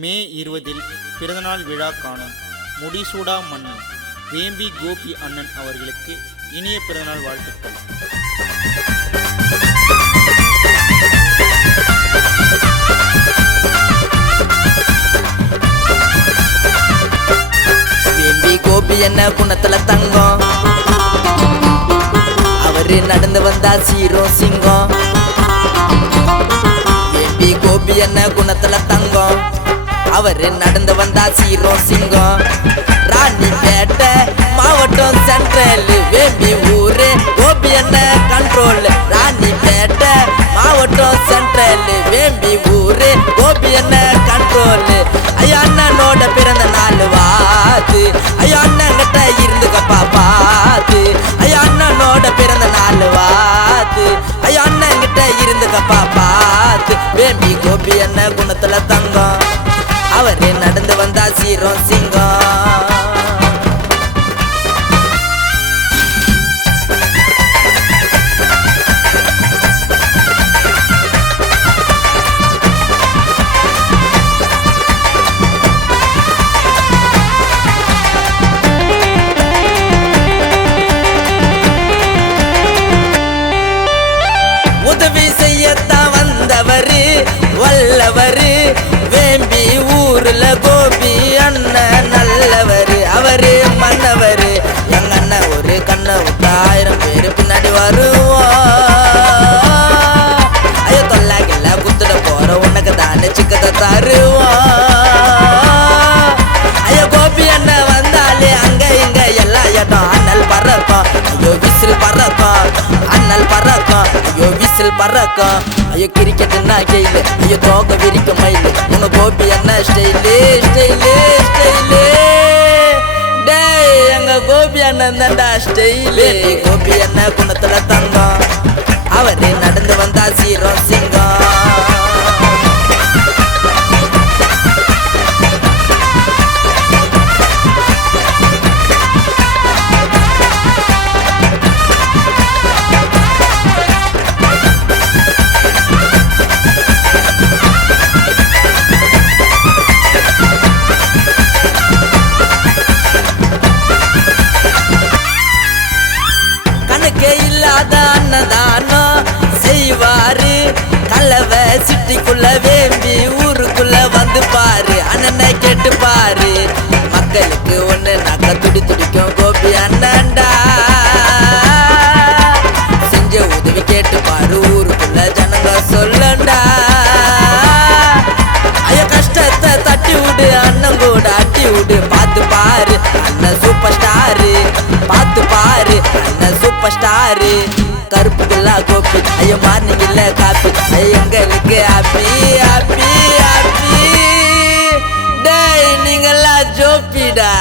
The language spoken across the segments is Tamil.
மே 20 பிறந்தநாள் விழா காணும் முடிசூடா மன்னன் வேம்பி கோபி அண்ணன் அவர்களுக்கு இனிய பிறந்தநாள் வாழ்த்துக்கள். வேம்பி கோபி என்ன குணத்துல தங்கம், அவரு நடந்து வந்தா சீரும் சிங்கம். வேம்பி கோபி என்ன குணத்துல தங்கம், அவரு நடந்து வந்தா சீரும் சிங்கம். ராணிப்பேட்டை மாவட்டம் சென்ட்ரல் வேம்பி ஊரு கோபி என்ன கண்ட்ரோல். ராணிப்பேட்டை மாவட்டம் சென்ட்ரல் வேம்பி ஊரு கோபி என்ன கண்ட்ரோல். ஐயா அண்ணனோட பிறந்த நாள் வாத்து, ஐயா அண்ணன் கிட்ட இருந்துக்கப்பா பாத்து. ஐயா அண்ணனோட பிறந்த நாள் வாத்து, ஐயா அண்ணன் கிட்ட இருந்துக்கப்பா பாத்து. வேம்பி கோபி என்ன குணத்துல தங்கம், அவரே நடந்து வந்தா சீரும் சிங்கம். உதவி செய்யத்தான் வந்தவரு வல்லவரு வேம்பி ஊர்ல கோபி அண்ணன் நல்லவரு. அவரு மன்னவரு, எங்க அண்ணன் ஒரு கண்ணை விட்டு 1000 பேரு பின்னாடி வருவோம். ஐயோ தொல்லா கில்ல குத்துட போற உனக்கு தானே சிக்கத்தை தருவோம். ஐயோ கோபி அண்ணன் வந்தாலே அங்க இங்க எல்லா இடம் அண்ணல் பறக்கும். ஐயோ விசில் பறக்கும், அண்ணல் பறக்கும், ஐயோ விசில் பறக்கும். ஐயோ கிரிக்கெட்டுன்னா கெயிலு, ஐயோ தோக்க விரிக்க மயிலு. உங்க கோபி என்ன ஸ்டைலு ஸ்டைலு ஸ்டைலு. டேய் எங்க கோபி அண்ணன் தான்டா ஸ்டைலு. கோபி என்ன குணத்துல தங்கம், அவரு நடந்து வந்தா சீரும் சிங்கம். இல்லாத அன்னதானம் செய்வாரு, கலவை சிட்டிக்குள்ள வேம்பி ஊருக்குள்ள வந்து பாரு. அண்ணனை கேட்டு பாரு, மக்களுக்கு ஒண்ணு நாக்க துடி துடிக்கும் கோபி அண்ணன்டா. செஞ்ச உதவி கேட்டு பாரு, ஊருக்குள்ள ஜனங்க சொல்லண்டா. ஐயோ கஷ்டத்தை தட்டி விடு, அண்ணன் கூட அட்டி விடு. பார்த்து பாரு அண்ணன் சூப்பர் ஸ்டாரு, பார்த்து பாரு அண்ணன் சூப்பர் ஸ்டாரு. கருப்புக்குள்ள கோபி, ஐயோ மார்னிங் இல்ல காப்பி. எங்களுக்கு ஹாப்பி ஹாப்பி ஹாப்பி. டேய் நீங்கெல்லாம் ஜோப்பிடா.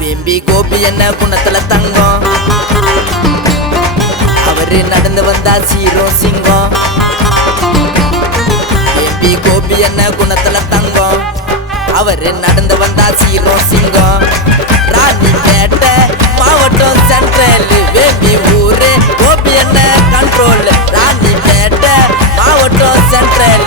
வேம்பி கோபி என்ன குணத்துல தங்கம், அவரு நடந்து வந்தா சீரும் சிங்கம். வேம்பி கோபி என்ன குணத்துல தங்கம், அவரு நடந்து வந்தா சீரும் சிங்கம். ராணிப்பேட்டை மாவட்டம் சென்ட்ரல் வேம்பி ஊரு கோபி என்ன கண்ட்ரோல். ராணிப்பேட்டை மாவட்டம் சென்ட்ரல்